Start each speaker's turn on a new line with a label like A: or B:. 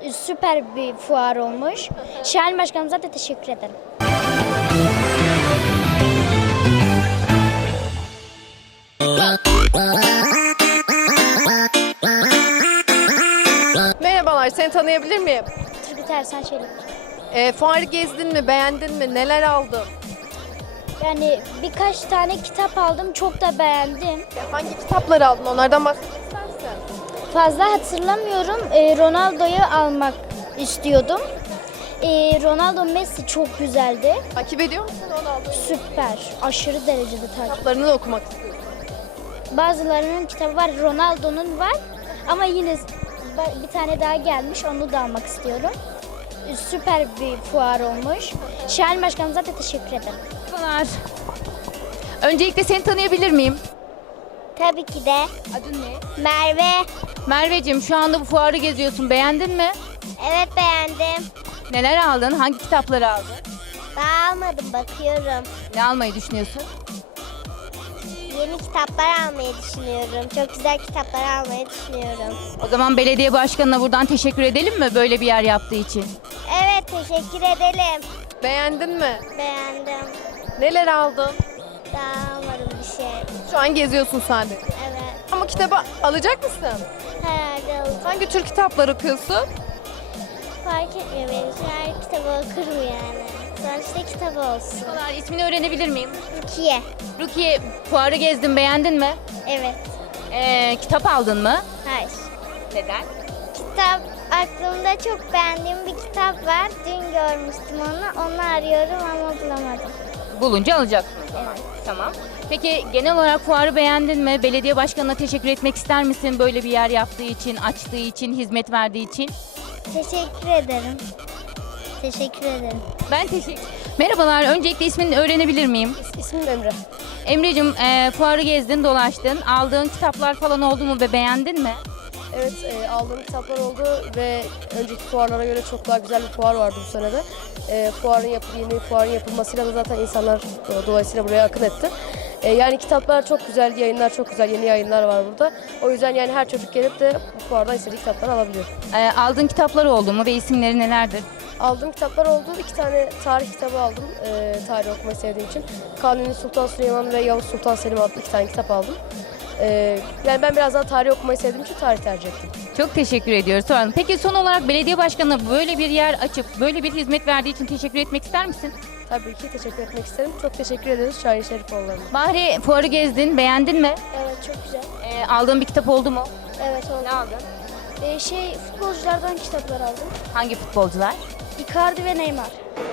A: Süper bir fuar olmuş. Şahin Başkanımıza da teşekkür ederim.
B: Merhabalar, seni tanıyabilir miyim?
A: Turgut Ersan Çelik.
B: Fuarı gezdin mi, beğendin mi, neler aldın?
A: Yani birkaç tane kitap aldım. Çok da beğendim.
B: Hangi kitapları aldın, onlardan bahsetmek istersin?
A: Fazla hatırlamıyorum. Ronaldo'yu almak istiyordum. Ronaldo Messi çok güzeldi.
B: Takip ediyor musun Ronaldo'yu?
A: Süper. Aşırı derecede takip.
B: Kitaplarını da okumak istiyorum.
A: Bazılarının kitabı var. Ronaldo'nun var. Ama yine bir tane daha gelmiş. Onu da almak istiyorum. Süper bir fuar olmuş. Şahin Başkanımıza da teşekkür ederim.
C: Merhabalar. Öncelikle seni tanıyabilir miyim?
A: Tabii ki de.
C: Adın ne?
A: Merve.
C: Merveciğim, şu anda bu fuarı geziyorsun. Beğendin mi?
A: Evet, beğendim.
C: Neler aldın? Hangi kitapları aldın?
A: Daha almadım, bakıyorum.
C: Ne almayı düşünüyorsun?
A: Yeni kitaplar almayı düşünüyorum. Çok güzel kitaplar almayı düşünüyorum.
C: O zaman belediye başkanına buradan teşekkür edelim mi böyle bir yer yaptığı için?
A: Evet, teşekkür edelim.
B: Beğendin mi?
A: Beğendim.
B: Neler aldın?
A: Daha almadım bir şey.
B: Şu an geziyorsun sadece.
A: Evet.
B: Ama kitabı alacak mısın?
A: Herhalde alacağım.
B: Hangi tür kitaplar okuyorsun?
A: Fark etmiyor benim için. Her kitabı okurum yani. Sonuçta kitap olsun.
C: Merhabalar, ismini öğrenebilir miyim?
A: Rukiye.
C: Rukiye, fuarı gezdin, beğendin mi?
A: Evet.
C: Kitap aldın mı?
A: Hayır.
C: Neden?
A: Kitap aklımda çok beğendiğim bir kitap var. Dün görmüştüm onu. Onu arıyorum ama bulamadım.
C: Bulunca alacaksın o zaman. Tamam. Peki genel olarak fuarı beğendin mi? Belediye başkanına teşekkür etmek ister misin? Böyle bir yer yaptığı için, açtığı için, hizmet verdiği için.
A: Teşekkür ederim. Teşekkür ederim.
C: Ben teşekkür Merhabalar. Öncelikle ismini öğrenebilir miyim?
B: İsmim Emre.
C: Emre'cim, fuarı gezdin, dolaştın. Aldığın kitaplar falan oldu mu ve beğendin mi?
D: Evet, aldığım kitaplar oldu ve önceki fuarlara göre çok daha güzel bir fuar vardı bu senede. Yeni fuarın yapılmasıyla da zaten insanlar dolayısıyla buraya akın etti. Yani kitaplar çok güzel, yayınlar çok güzel, yeni yayınlar var burada. O yüzden yani her çocuk gelip de bu fuardan istediği kitapları alabiliyor.
C: Aldığın kitaplar oldu mu ve isimleri nelerdir?
D: Aldığım kitaplar oldu. 2 tane tarih kitabı aldım, tarih okumayı sevdiğim için. Kanuni Sultan Süleyman ve Yavuz Sultan Selim adlı 2 tane kitap aldım. Yani ben biraz daha tarih okumayı sevdiğim için tarih tercih ettim.
C: Çok teşekkür ediyoruz. Soralım. Peki son olarak belediye başkanına böyle bir yer açıp böyle bir hizmet verdiği için teşekkür etmek ister misin?
D: Tabii ki teşekkür etmek isterim. Çok teşekkür ederiz Şahin Şerifoğulları'na.
C: Bahri, fuarı gezdin, beğendin mi?
A: Evet, çok güzel.
C: Aldığın bir kitap oldu mu?
A: Evet, oldu.
C: Ne aldın?
A: Futbolculardan kitaplar aldım.
C: Hangi futbolcular?
A: Icardi ve Neymar.